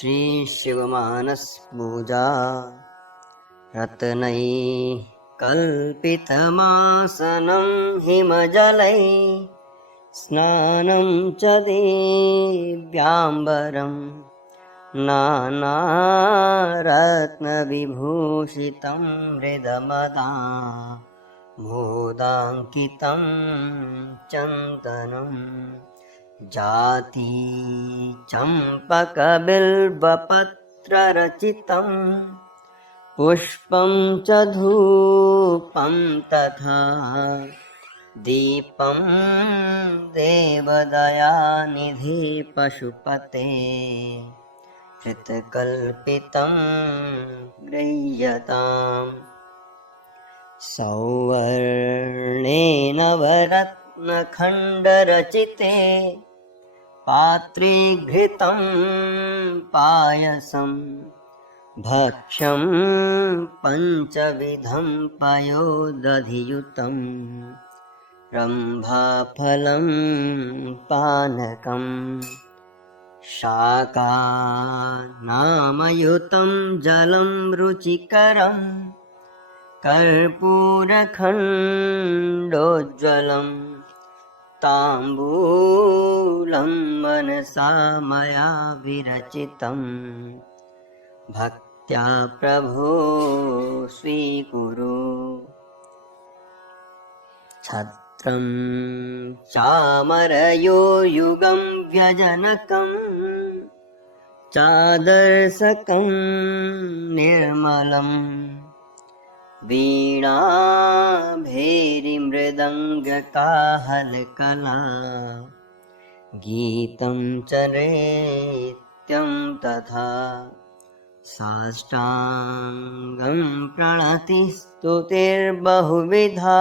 श्री शिवमानस पूजा रत्नैः कल्पितमासनं हिमजलैः स्नानं च दिव्याम्बरं नानारत्नविभूषितं हृदमदा मोदाङ्कितं चन्दनं जाति चम्पकबिल्वपत्ररचितं पुष्पं च धूपं तथा दीपं देवदयानिधि पशुपते हृतकल्पितं गृह्यताम् सौवर्णेन नवरत्नखण्डरचिते पात्रे घृतं पायसं भक्ष्यं पञ्चविधं पयोदधियुतं रम्भाफलं पानकं शाकानामयुतं जलं रुचिकरं कर्पूरखण्डोज्ज्वलं ताम्बूलं मनसा मया विरचितं भक्त्या प्रभो स्वीकुरु छत्रं चामरयोर्युगं व्यजनकं चादर्शकं निर्मलं वीणा भेरीमृदङ्गकाहलकला गीतं च नृत्यं तथा साष्टाङ्गं प्रणतिस्तुतिर्बहुविधा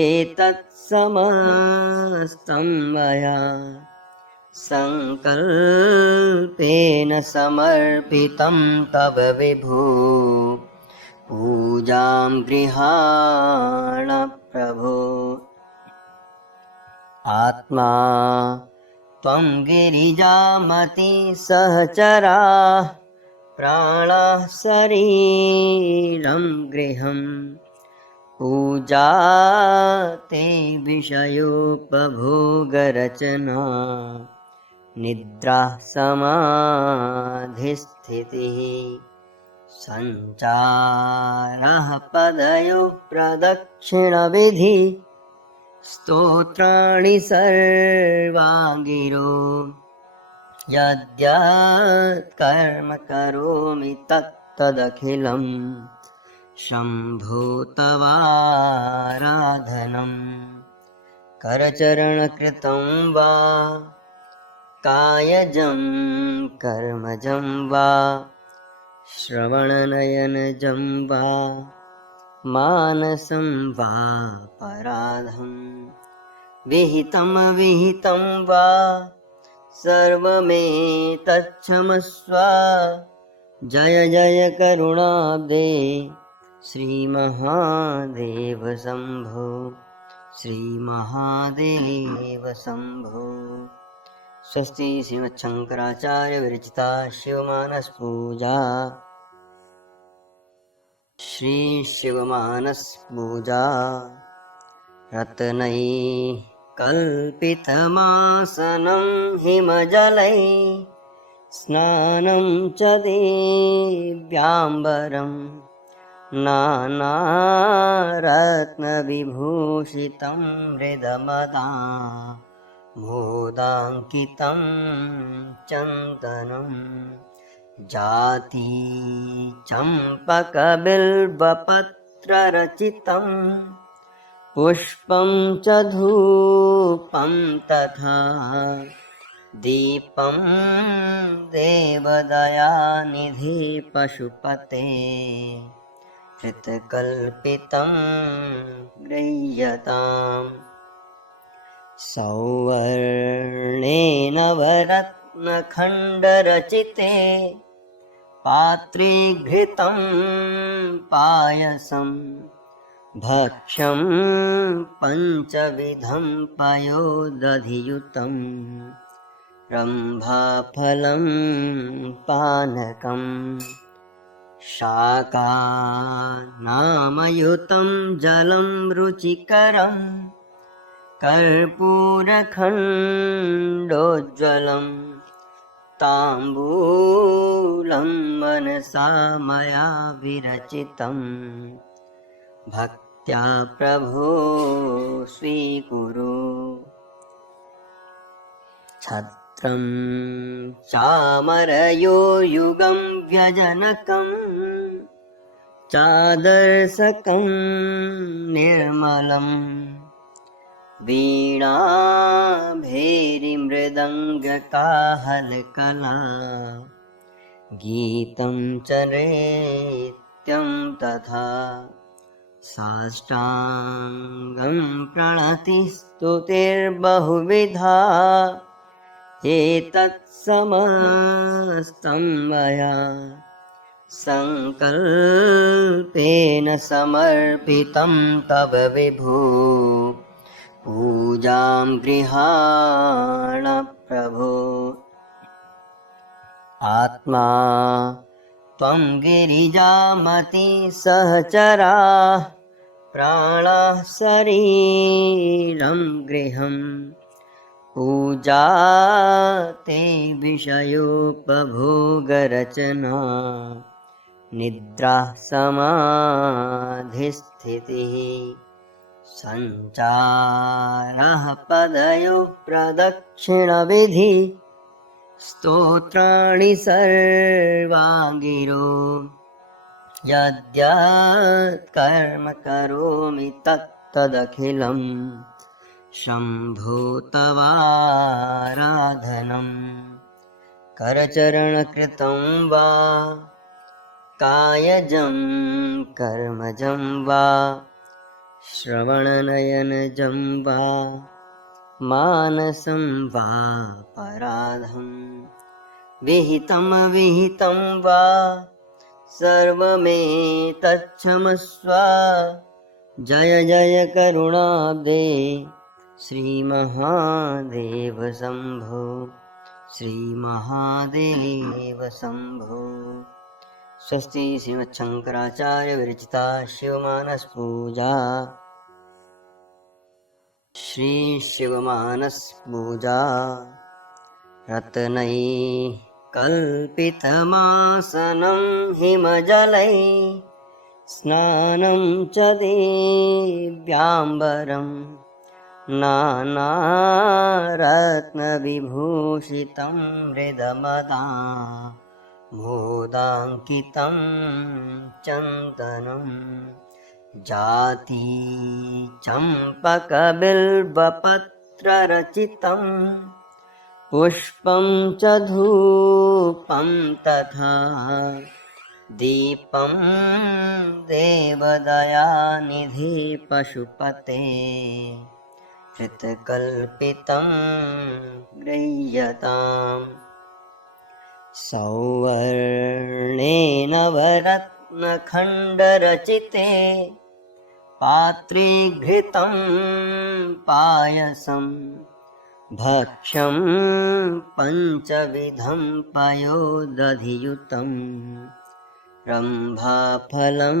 एतत्समस्तं मया सङ्कल्पेन समर्पितं तव विभो पूजां गृहाण प्रभो आत्मा त्वं गिरिजामति सहचरा प्राणाः शरीरं गृहं पूजा ते विषयोपभोगरचना निद्रा समाधिस्थितिः सञ्चारः पदयो प्रदक्षिणविधि स्तोत्राणि सर्वाङ्गिरो यद्यत् कर्म करोमि तत्तदखिलं शम्भो तवाराधनं करचरणकृतं वा कायजं कर्मजं वा श्रवणनयनजं वा मानसं वा पराधं विहितमविहितं वा सर्वमेतच्छमस्व जय जय करुणाब्दे श्रीमहादेव शम्भो श्रीमहादेव शम्भो स्वस्ति श्रीमच्छङ्कराचार्य विरचिता शिवमानस पूजा श्री शिवमानस पूजा रत्नैः कल्पितमासनं हिमजलैः स्नानं च दिव्याम्बरं नानारत्नविभूषितं हृदमदा मोदाङ्कितं चन्दनं जाति चम्पकबिल्वपत्ररचितं पुष्पं च धूपं तथा दीपं देवदयानिधि पशुपते हृतकल्पितं गृह्यताम् सौवर्णेन नवरत्नखण्डरचिते पात्रे घृतं पायसं भक्ष्यं पञ्चविधं पयोदधियुतं रम्भाफलं पानकं शाकानामयुतं जलं रुचिकरं कर्पूरखण्डोज्ज्वलं ताम्बूलं मनसा मया विरचितं भक्त्या प्रभो स्वीकुरु। छत्रं चामरयो युगं व्यजनकं चादर्शकं निर्मलं वीणाभेरीमृदङ्गकाहलकला गीतं च नृत्यं तथा साष्टाङ्गं प्रणतिस्तुतिर्बहुविधा एतत्समस्तं मया सङ्कल्पेन समर्पितं तव विभो पूजां गृहाण प्रभो। आत्मा त्वं गिरिजामति सहचरा प्राणाः शरीरं गृहं पूजा ते विषयोपभोगरचना निद्रा समाधिस्थितिः सञ्चारः पदयोः प्रदक्षिणविधि स्तोत्राणि सर्वाङ्गिरो यद्यत् कर्म करोमि तत्तदखिलं शम्भो तवाराधनं करचरणकृतं वा कायजं कर्मजं वा श्रवणनयनजं वा मानसं वा पराधं विहितं विहितं वा सर्वमेतच्छमस्व। जय जय करुणाब्दे श्रीमहादेव शम्भो श्रीमहादेव शम्भो। स्वस्ति श्रीमच्छङ्कराचार्य विरचिता शिवमानस पूजा। श्री शिवमानस पूजा रत्नैः कल्पितमासनं हिमजलैः स्नानं च दिव्याम्बरं नानारत्नविभूषितं हृदमदा मोदाङ्कितं चन्दनं जाति चम्पकबिल्वपत्ररचितं पुष्पं च धूपं तथा दीपं देवदयानिधि पशुपते कृतकल्पितं गृह्यताम् सौवर्णेन वरत्नखण्डरचिते पात्रे घृतं पायसं भक्ष्यं पञ्चविधं पयोदधियुतं रम्भाफलं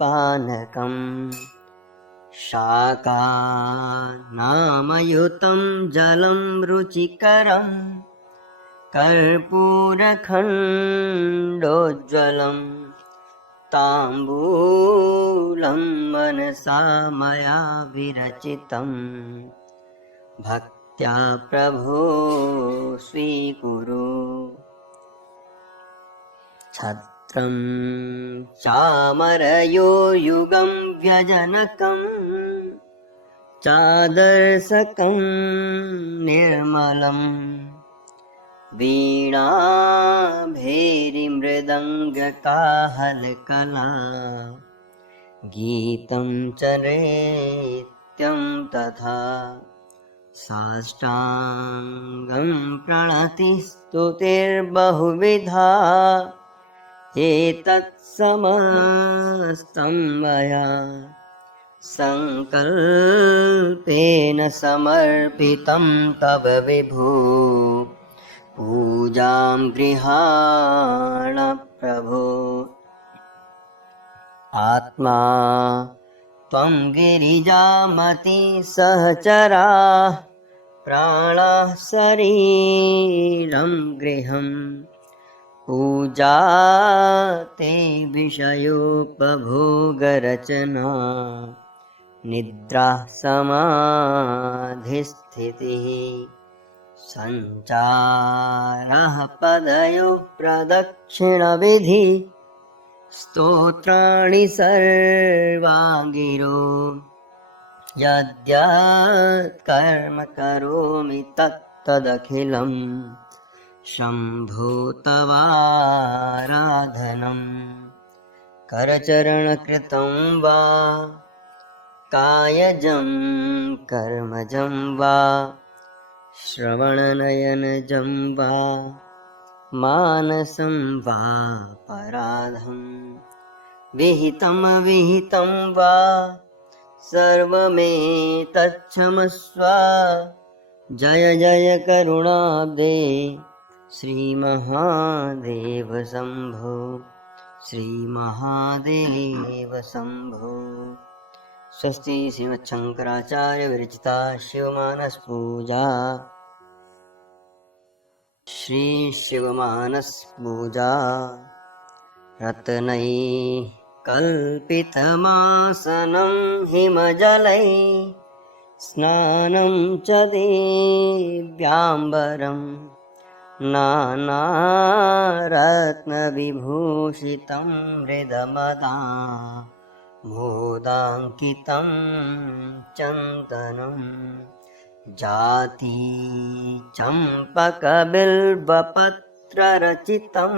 पानकं शाकानामयुतं जलं रुचिकरं कर्पूरखण्डोज्ज्वलं ताम्बूलं मनसा मया विरचितं भक्त्या प्रभो स्वीकुरु। छत्रं चामरयो युगं व्यजनकं चादर्शकं निर्मलं वीणाभेरीमृदङ्गकाहलकला गीतं च नृत्यं तथा साष्टाङ्गं प्रणतिस्तुतिर्बहुविधा एतत्समस्तं मया सङ्कल्पेन समर्पितं तव विभो पूजां गृहाण प्रभो। आत्मा त्वं गिरिजामति सहचराः प्राणाः शरीरं गृहम् पूजा ते विषयोपभोगरचना निद्रा समाधिस्थितिः सञ्चारः पदयो प्रदक्षिणविधि स्तोत्राणि सर्वाङ्गिरो यद्यत् कर्म करोमि तत्तदखिलं शम्भो तवाराधनम्। करचरणकृतं वा कायजं कर्मजं वा श्रवणनयनजं वा मानसं वा पराधं विहितं विहितं वा सर्वमेतच्छमस्व। जय जय करुणाब्दे श्रीमहादेव शम्भो श्रीमहादेव शम्भो। स्वस्ति श्रीमच्छङ्कराचार्य विरचिता शिवमानसपूजा। श्री शिवमानसपूजा रत्नैः कल्पितमासनं हिमजलै स्नानं च दिव्याम्बरं नानारत्नविभूषितं हृदमदा मोदाङ्कितं चन्दनं जाति चम्पकबिल्वपत्ररचितं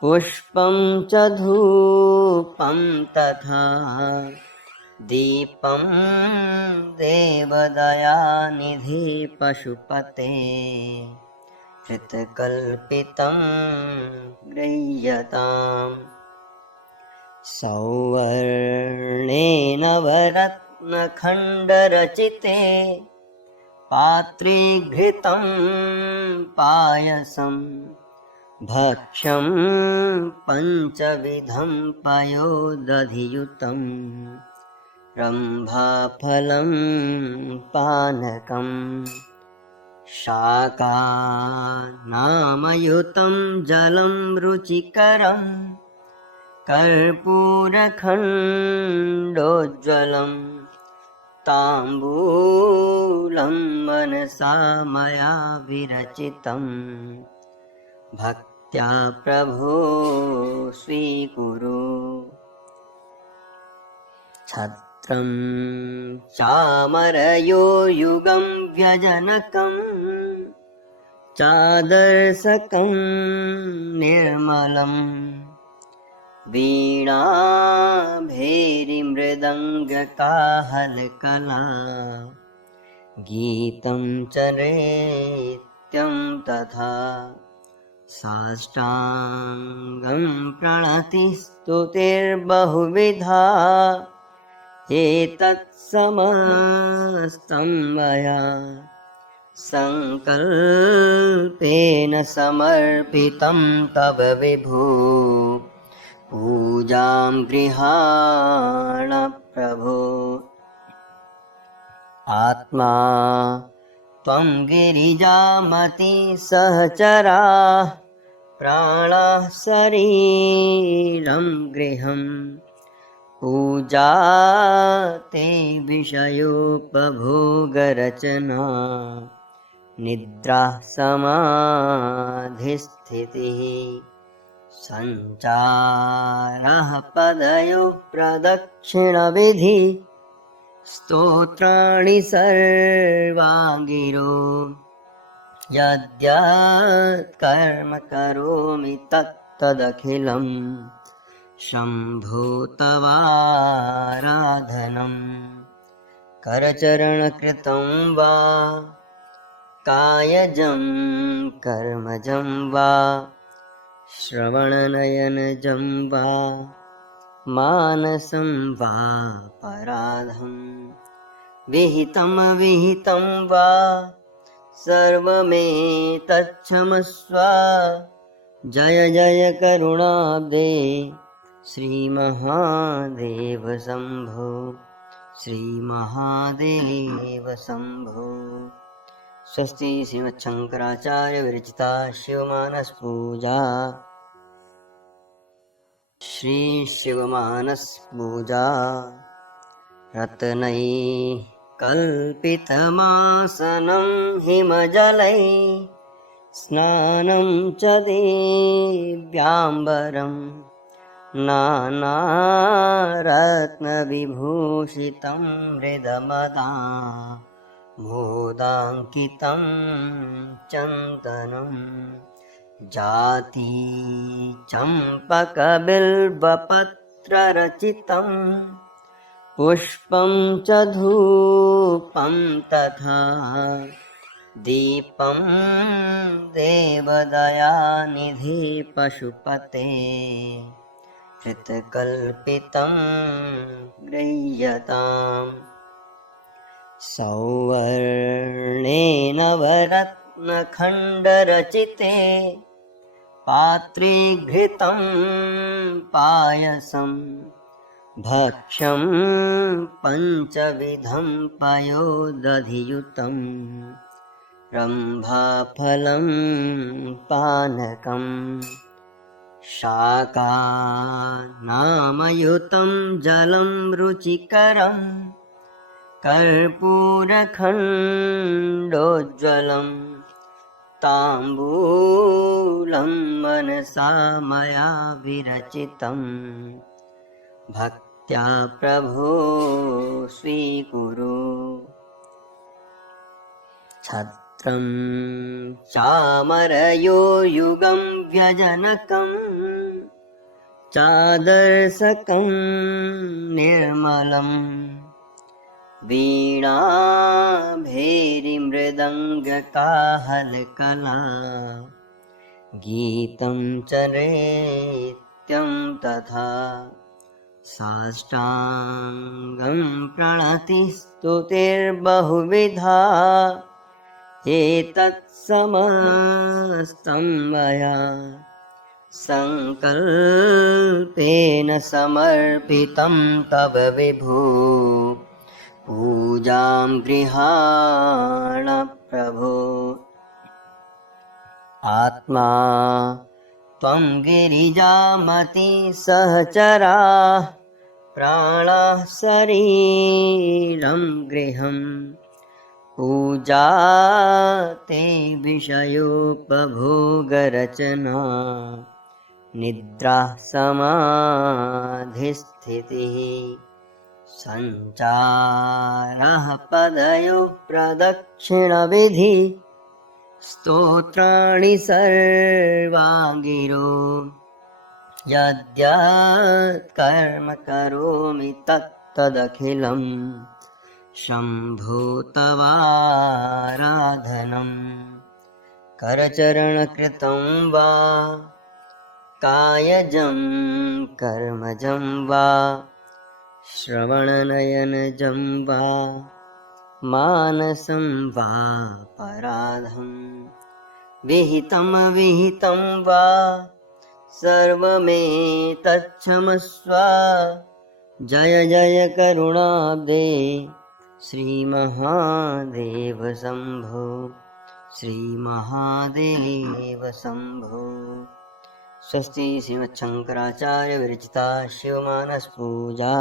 पुष्पं च धूपं तथा दीपं देवदयानिधि पशुपते कृतकल्पितं गृह्यताम्। सौवर्णेन नवरत्नखण्डरचिते पात्रे घृतं पायसं भक्ष्यं पञ्चविधं पयोदधियुतं रम्भाफलं पानकं शाकानामयुतं जलं रुचिकरं कर्पूरखण्डोज्ज्वलं ताम्बूलं मनसा मया विरचितं भक्त्या प्रभो स्वीकुरु। छत्रं चामरयो युगं व्यजनकं चादर्शकं निर्मलं वीणा भेरीमृदङ्गकाहलकला गीतं च नृत्यं तथा साष्टाङ्गं प्रणतिस्तुतिर्बहुविधा एतत्समस्तं मया सङ्कल्पेन समर्पितं तव विभो पूजां गृहाण प्रभो। आत्मा त्वं गिरिजामति सहचराः प्राणाः शरीरं गृहम् पूजा ते विषयोपभोगरचना निद्रा समाधिस्थितिः सञ्चारः पदयो प्रदक्षिणविधि स्तोत्राणि सर्वाङ्गिरो यद्यत् कर्म करोमि तत्तदखिलं शम्भो तवाराधनम्। करचरणकृतं वा कायजं कर्मजं वा श्रवणनयनजं वा मानसं वा पराधं विहितं विहितं वा सर्वमेतत्क्षमस्व जय जय करुणाब्दे श्रीमहादेव शम्भो श्रीमहादेव शम्भो। स्वस्ति श्रीमच्छङ्कराचार्य विरचिता शिवमानस पूजा। श्री शिवमानस पूजा रत्नैः कल्पितमासनं हिमजलैः स्नानं च दिव्याम्बरं नानारत्नविभूषितं हृदमदा मोदाङ्कितं चन्दनं जाति चम्पकबिल्वपत्ररचितं पुष्पं च धूपं तथा दीपं देवदयानिधि पशुपते हृत्कल्पितं गृह्यताम् सौवर्णेन नवरत्नखण्डरचिते पात्रे घृतं पायसं भक्ष्यं पञ्चविधं पयोदधियुतं रम्भाफलं पानकं शाकानामयुतं जलं रुचिकरं कर्पूरखण्डोज्ज्वलं ताम्बूलं मनसा मया विरचितं भक्त्या प्रभो स्वीकुरु। छत्रं चामरयो युगं व्यजनकं चादर्शकं निर्मलं वीणा भेरीमृदङ्गकाहलकला गीतं च नृत्यं तथा साष्टाङ्गं प्रणतिस्तुतिर्बहुविधा एतत्समस्तं मया सङ्कल्पेन समर्पितं तव विभो पूजां गृहाण प्रभो। आत्मा त्वं गिरिजामति सहचरा प्राणाः शरीरं गृहं पूजा ते विषयोपभोगरचना निद्रा समाधिस्थितिः सञ्चारः पदयो प्रदक्षिणविधि स्तोत्राणि सर्वाङ्गिरो यद्यत् कर्म करोमि तत्तदखिलं शम्भो तवाराधनं करचरणकृतं वा कायजं कर्मजं वा श्रवणनयनजं वा मानसं वा पराधं विहितं विहितं वा सर्वमेतत्क्षमस्व जय जय करुणाब्दे श्रीमहादेव शम्भो श्रीमहादेव शम्भो। स्वस्ति श्रीमच्छङ्कराचार्य विरचिता शिवमानस पूजा।